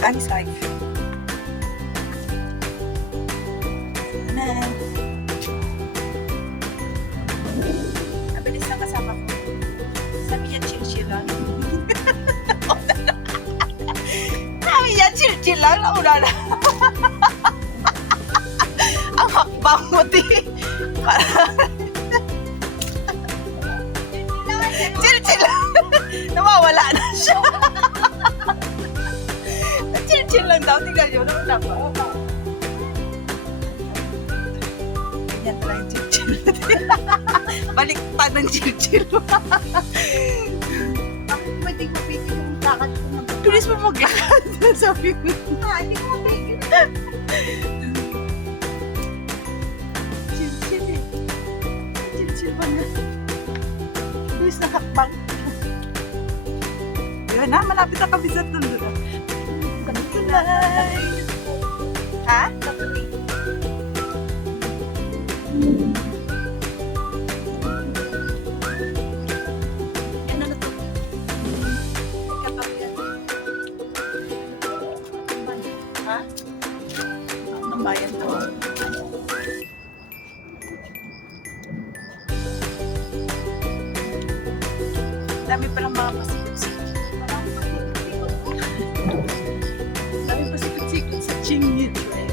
Danny's life. Na. Abilis ng kasama ko. Sabi niya chill-chill lang. Sabi niya chill-chill lang. Nauna na. Ang hakbang mo, di. Chill-chill lang. Nawawala na siya. Chill-chill lang daw. Tingnan nyo. Nauna pa. Yan pala yung chill-chill. Baliktad ng chill-chill. Bakit pwede ko pigil yung lakad ko ng Bilis mo maglakad. Sabi ko. hindi ko mapigil. Chill-chill eh. Chill-chill ba nga? Bilis na hakbang. Yun na, malapit na kami sa tundo. Ha? Ano na to? Kapag ha? Ang bayan to. Dami palang mga pasikot-sikot. Dami pasikot-sikot sa TSING YI Trail.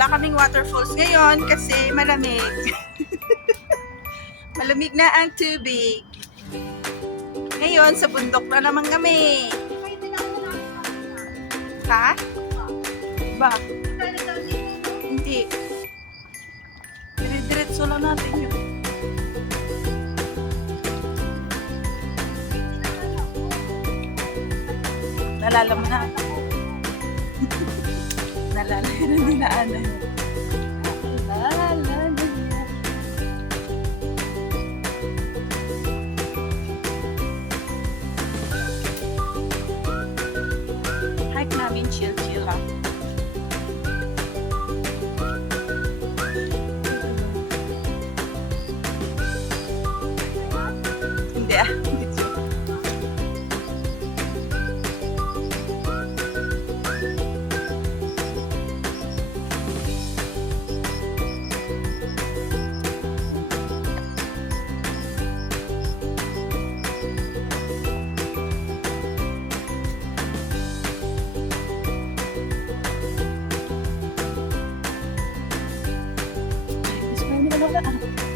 Wala kaming waterfalls ngayon kasi malamig. Malamig na ang tubig. Ngayon, sa bundok na naman kami. Ha? Ba? Hindi. Dire-diretso lang natin yun. Nalala mo na. Nalala yun ang dinaanan. Nalala na yan. Hike namin chill-chill lang. Hindi ah.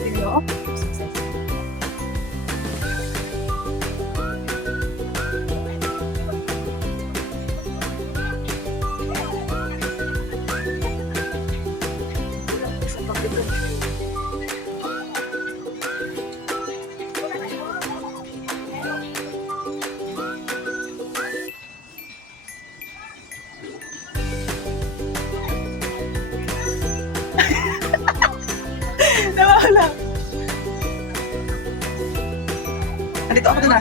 Sino? Success. Nawala. Andito ako na.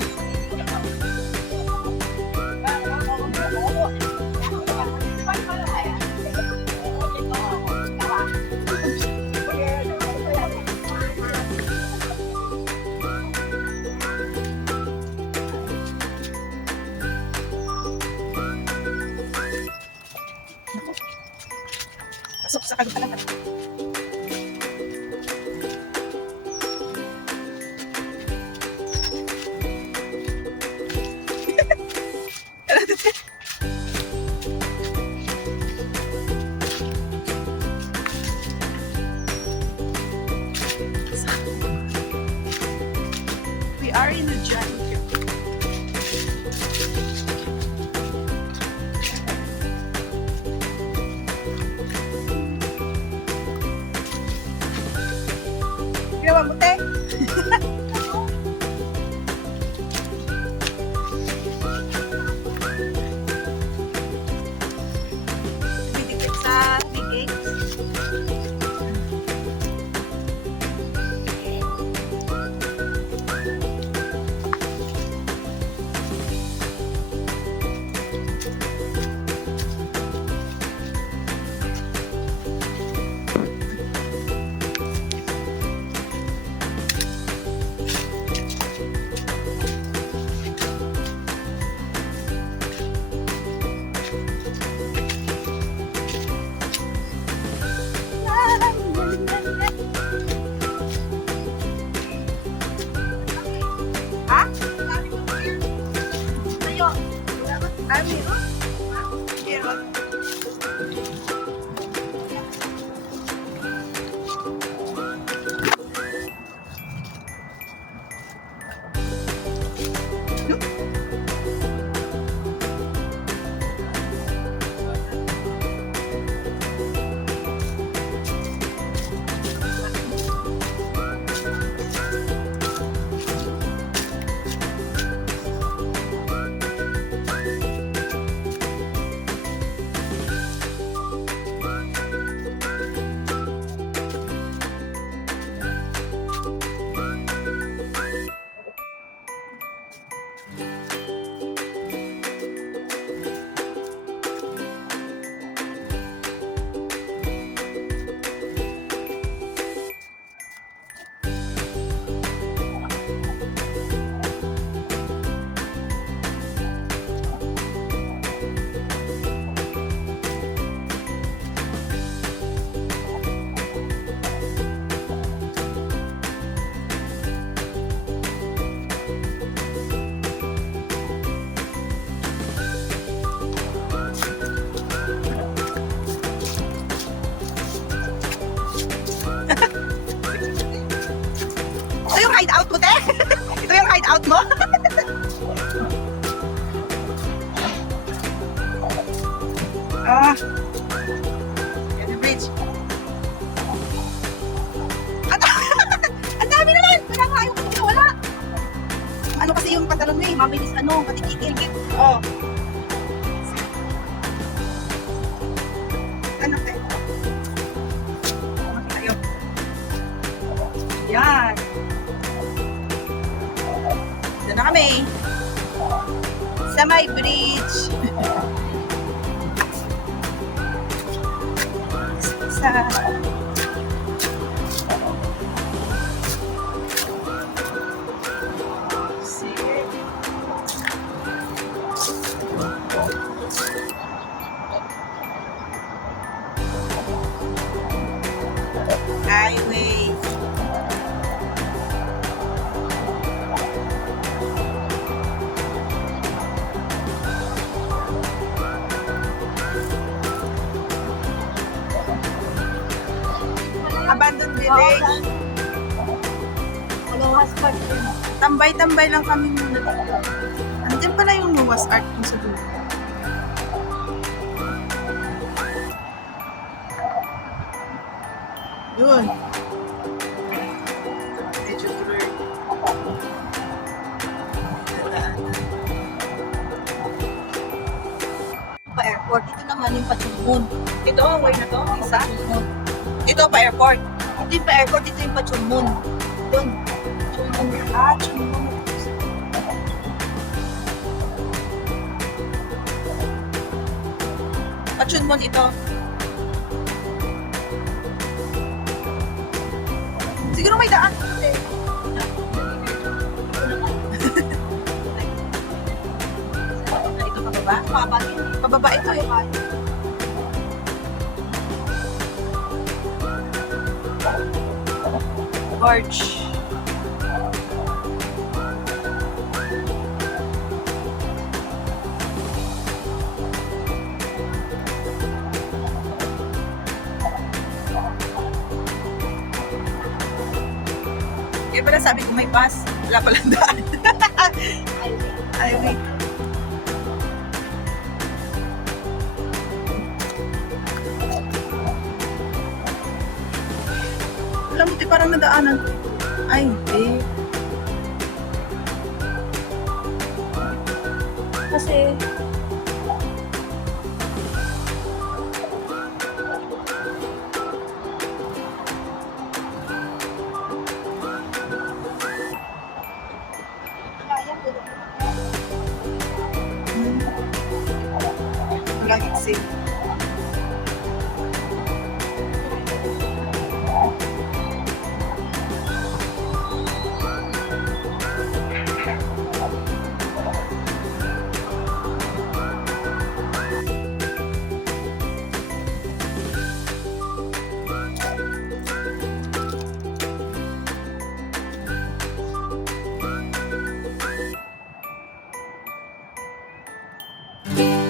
Pasok sa kagad lang. We are in the jungle. Ah, meron? Meron. Ito yung hideout mo, te? Ito yung hideout mo? Ah. Yan yung bridge. Ang dami naman! Wala nga yung wala. Ano kasi yung pantalon mo eh, mabilis matikikil. Oh. Ano te? Makita yun. Yan. Doon na kami. Sa may bridge. Sa... highway. Abandoned village. Maluwas pa din. Tambay-tambay lang kami muna dito. Andiyan pala yung Noah's Ark kung sa dulo. Yun. Medyo blurred. Pa-airport. Ito naman yung Pachulmon. Ito, way na to. Isa. Pachulmon. Ito pa airport. Ito yung pa-airport. Ito yung Pachulmon. Doon. Pachulmon. Ah, Chumon. Pachulmon ito. Siguro may daan. Ito pababa? Pababa din. Pababa ito eh. Gorge. Kaya pala sabi ko may bus. Wala palang daan. Highway. Alam mo, parang nadaanan ko. Ay, hindi. Kasi Walang exit. Bye!